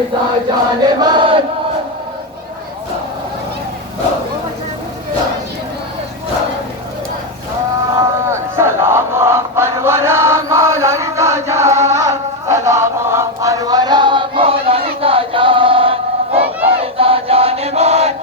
रिजा जाने मन सलाम परवरा मौला रिजा जान सलाम परवरा मौला रिजा जान मौला रिजा जाने मन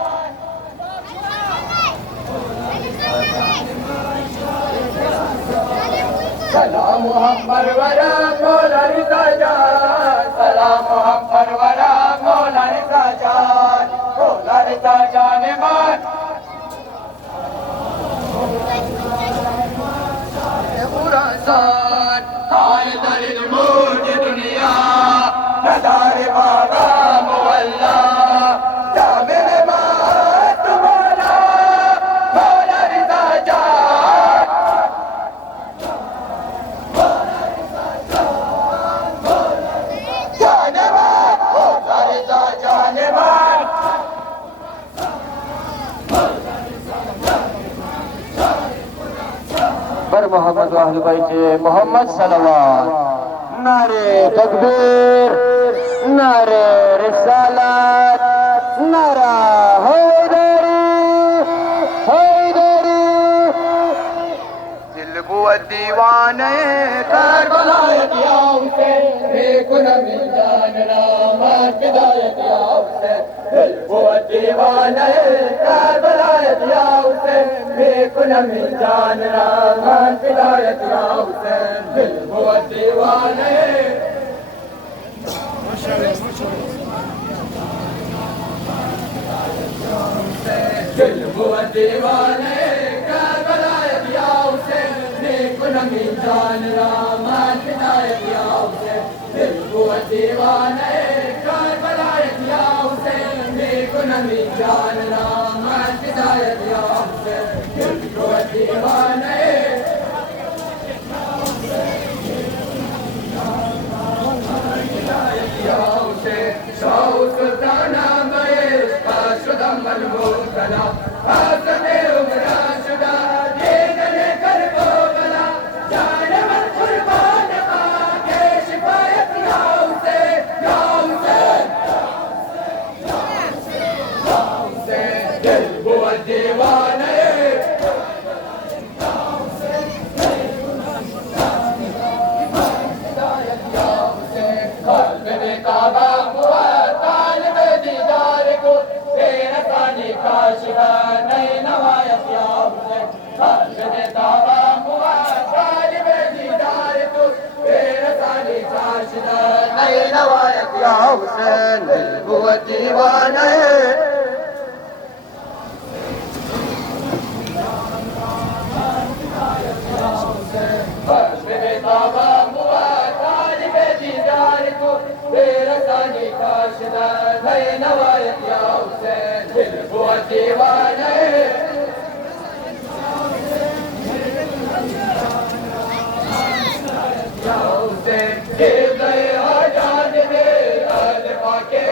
सलाम परवरा मौला रिजा जान सलाम परवरा मौला रिजा जान मौला रिजा जाने मन खुरासान हाय दरिद मुझ दुनिया नदार बाबा मुअल्ला जामे मात मौला मौला रिजा जान जाने मन मौला रिजा जाने मन पर मोहम्मद अहले बैत मोहम्मद सल्लल्लाहु नारे तकबीर नारे रिसालत नारा हैदरी हैदरी दिल बुआ दीवाने करबला दिया उसे बेगुन मिल जानना मान हिदायत दिया उसे दिल बुआ दीवाने करबला दिया उसे बेगुन मिल जानना मान हिदायत दिया उसे दिल बुआ दीवाने दिल बुआ दीवाने करबला दिया उसे बेगुन मिल जानना मान हिदायत दिया उसे दिल बुआ दीवाने करबला दिया उसे बेगुन मिल जानना मान हिदायत दिया उसे दिल बुआ दीवाने सुल्ताना मये शुदा मनमोहना हासने उमरा शुदा ये गले कर को गला जाने मन कुर्बान के शिफायत याऊ से दिल बुआ दीवाने हुसैन दिल बुआ दीवाने नवायत या हुसैन दिल बुआ दीवाने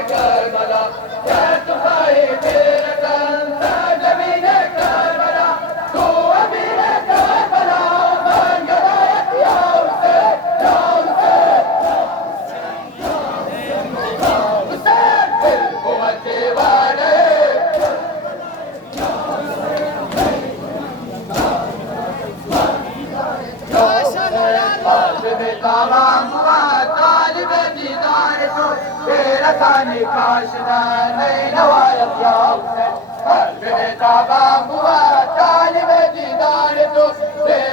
करबला क्या तुम्हारे तेरे कंसा जमीन करबला तू अमीर करबला मान गवायत या हुसैन दिल बुआ दीवाने रसानी काशना नई नवायत या हुसैन कल्बे ताबा हुआ तालिब दीदार तो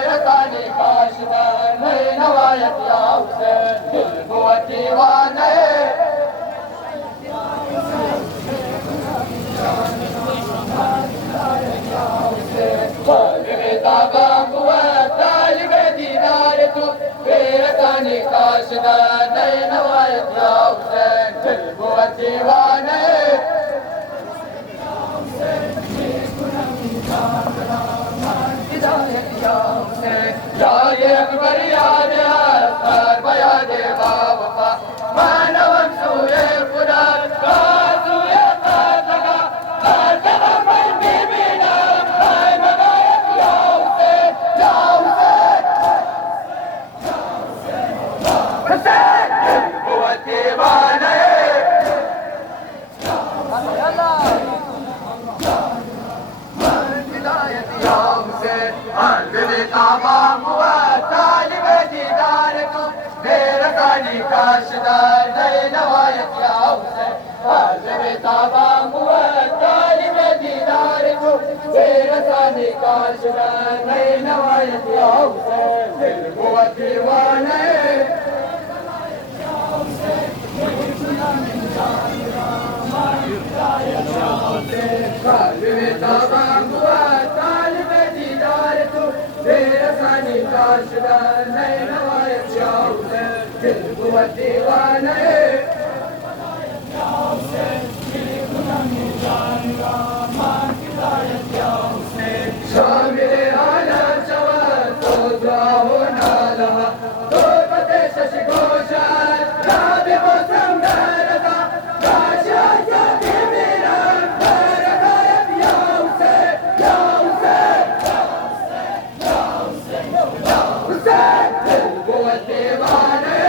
रसानी काशना नई नवायत या हुसैन दिल बुआ दीवाने कल्बे ताबा हुआ तालिब दीदार तो रसानी काशना नई नवायत या हुसैन दिल बुआ दीवाने या ये अकबर याद असर बया दे बाबा मानवम सूए खुदा का सूए का जगा हर जगह पर बीबी नाम है मगायत या हुसैन हुसैन दिल बुआ दीवाने काशदा नए नवायत या हुसैन दिल हुआ दीवाना काशदा नए नवायत या हुसैन दिल हुआ दीवाना शामिल आला चवा तो दुआओ नाला तो पते शशि घोषाल राबे मौसम दरदा काशा जाते मेरा बरगायत या हुसैन या हुसैन या हुसैन या हुसैन दिल हुआ दीवाना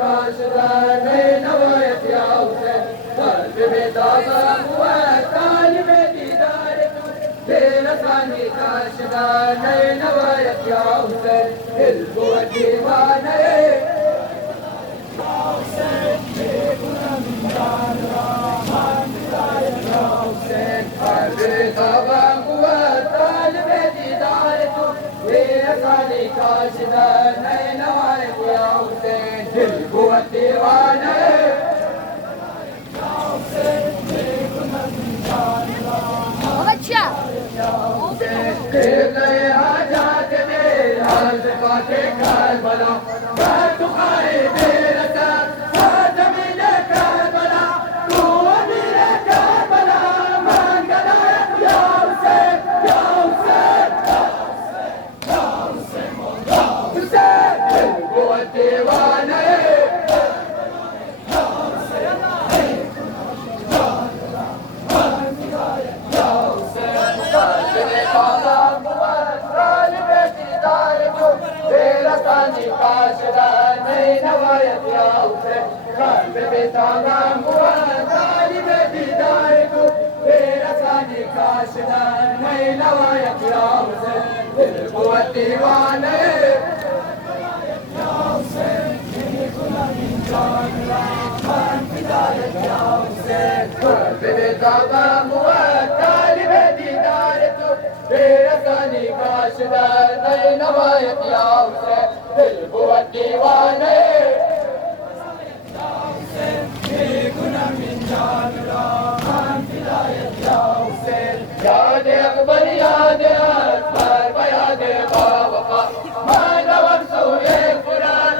काशदा नए नवायत या हुसैन qalb में दागा हुआ तालिब दीदार तू बेरसानी काशदा नए नवायत या हुसैन दिल हुआ दीवाना qalb में दागा हुआ तालिब दीदार तू बेरसानी काशदा नए नवायत या हुसैन दिल हुआ दीवाना अच्छा हाजात दे हाज पाके करबला तू खाए बेरसा साथ मिले करबला तू मिले करबला मान गला या हुसैन या हुसैन या हुसैन या हुसैन दिल हुआ दीवाना काशदा नए नवायत या हुसैन qalb में दागा हुआ तालिब दीदार तू बेरसानी काशदा नए नवायत या हुसैन दिल हुआ दीवाना qalb में दागा हुआ तालिब दीदार तू बेरसानी काशदा नए नवायत या हुसैन दिल हुआ दीवाना याद अकबर याद अकबर बयाद बाबा मानव सूर्य पुराण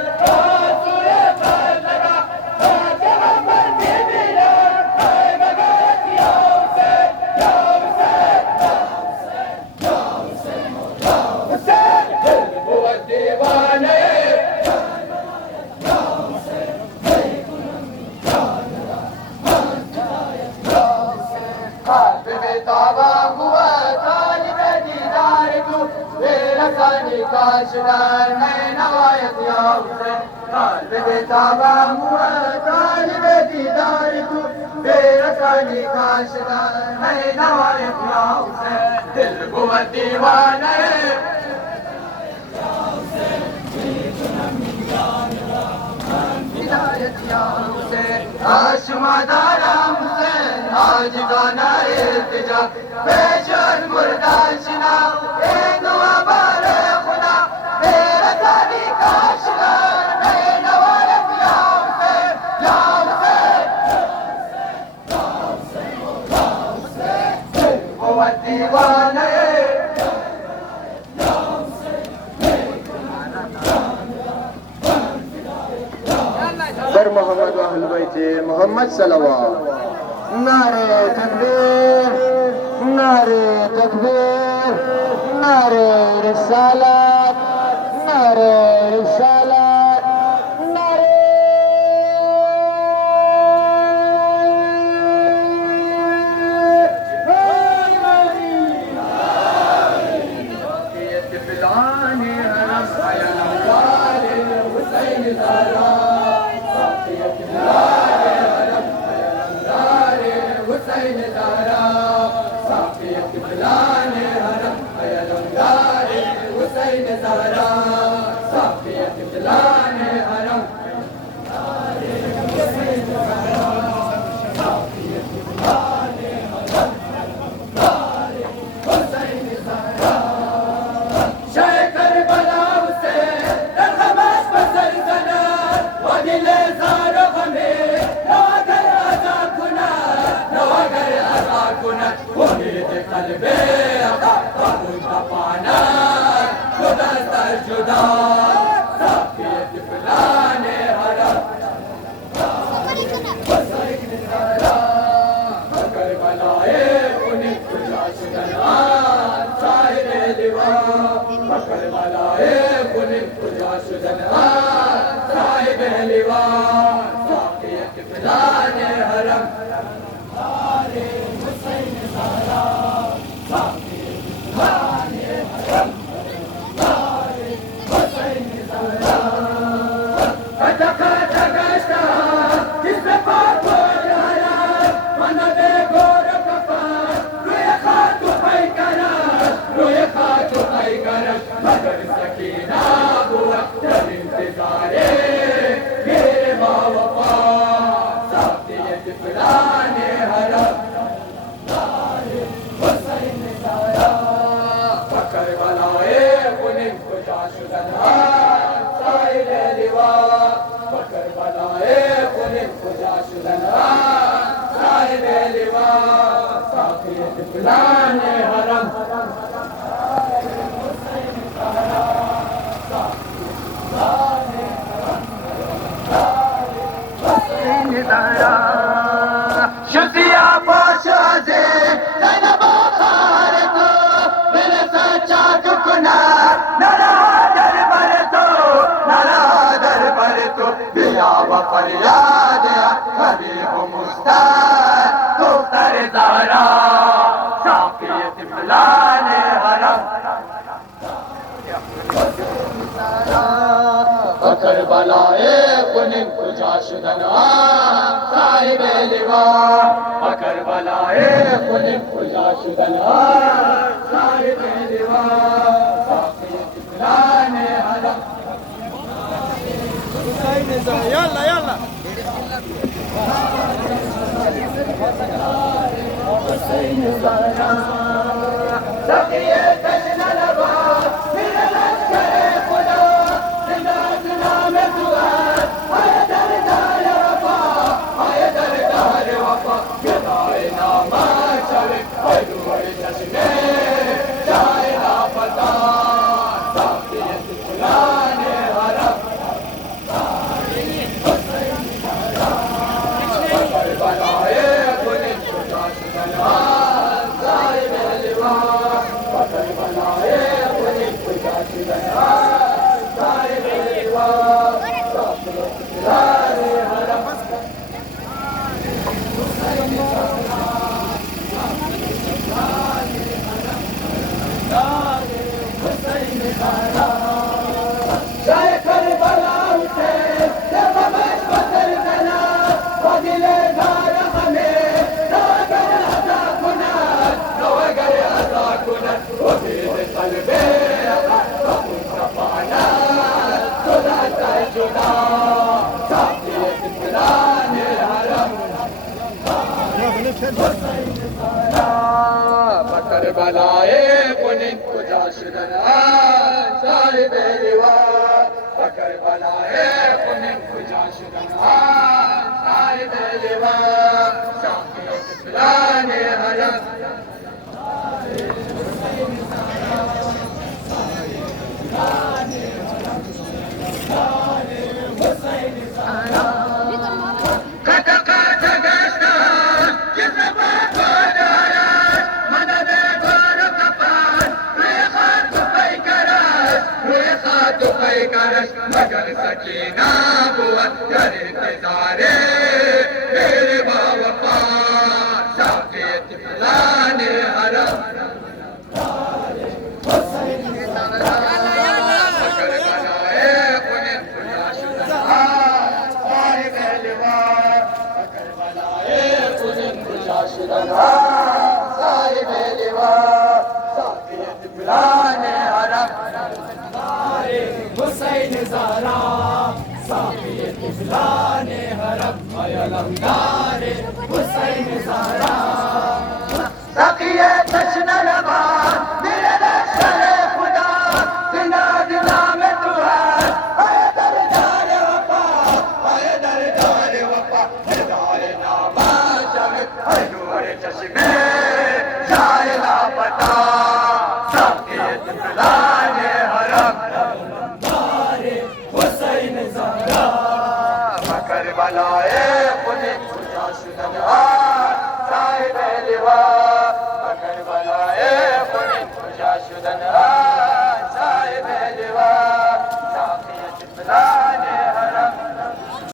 सूर्य पर लगा पर भी मिला बगायत या हुसैन या हुसैन या हुसैन या हुसैन दिल हुआ दीवाना qalb में दागा हुआ तालिब दीदार तू बेरसानी काशदा नए नवायत या हुसैन qalb में दागा हुआ तालिब दीदार तू बेरसानी काशदा नए नवायत या हुसैन दिल हुआ दीवाना आशमादारा हुसैन आज गाना इल्तिजा पेशन मुर्दाशिना ए दुआ बारे खुदा मेरा सानी काशदा नए नवायत या हुसैन या हुसैन या हुसैन या हुसैन दिल हुआ दीवाना बर मोहम्मद व अहल बैत मोहम्मद सल्लल्लाहु नारे तकबीर नारे तकबीर नारे रिसालत नारे रिसालत नारे बिलाने हरम अयनवार हुसैन ज़हरा हुसैन ज़हरा साक़ियत बिलाने हरम अयनवार हुसैन ज़हरा قلبي فموج دفانا جدا سر جدا ساقية فلان هرم بسرك نزارا کربلائے انہیں کجا شدنان صاحب لیوان کربلائے انہیں کجا شدنان صاحب لیوان ساقیة فلان هرم شفيع باشازي انا بخارتو من سچاك كنا نلا دربرتو بيا وفرياد يا حبيب مستان دختر زهرا ساقية فلان هرم کربلائے کنن کجا شدنان صاحب لیوان کربلائے کنن کجا شدنان صاحب لیوان ساقیة فلان هرم يلا يلا سقية النبات من الأسكر خدا زنداتنا مدوات هاي دردار وفا هاي دردار وفا قضائنا ما شبك هاي دور جشنه جاينا فتان سقية فلان هرم کربلائے کنن کجا شدنان صاحب لیوان کربلائے کنن کجا شدنان صاحب لیوان ساقیة فلان هرم شاہ کربلا اٹھے جب ہمیں بدل دنا ودل دار ہمیں روگر عطا کنن وفید قلبی فموج دفانا جدا سر جدا ساقیة فلان هرم کربلائے کنن کجا شدنان صاحب لیوان کربلائے کنن کجا شدنان صاحب لیوان ساقیة فلان هرم مگر سکینہ بوت کر انتظارے میرے باوفا ساقیة فلان هرم کربلائے کنن کجا شدنان صاحب لیوان کربلائے کنن کجا شدنان صاحب لیوان ساقیة فلان هرم حسین زارا ساقیة فلان هرم یا لنگار حسین زارا ساقیة تشن لبان میرے لشکر خدا زندہ زندہ میں تو ہے اے دردار وفا اے دردار وفا ہدایت نامہ شمت اے نور چشمے جائے لواء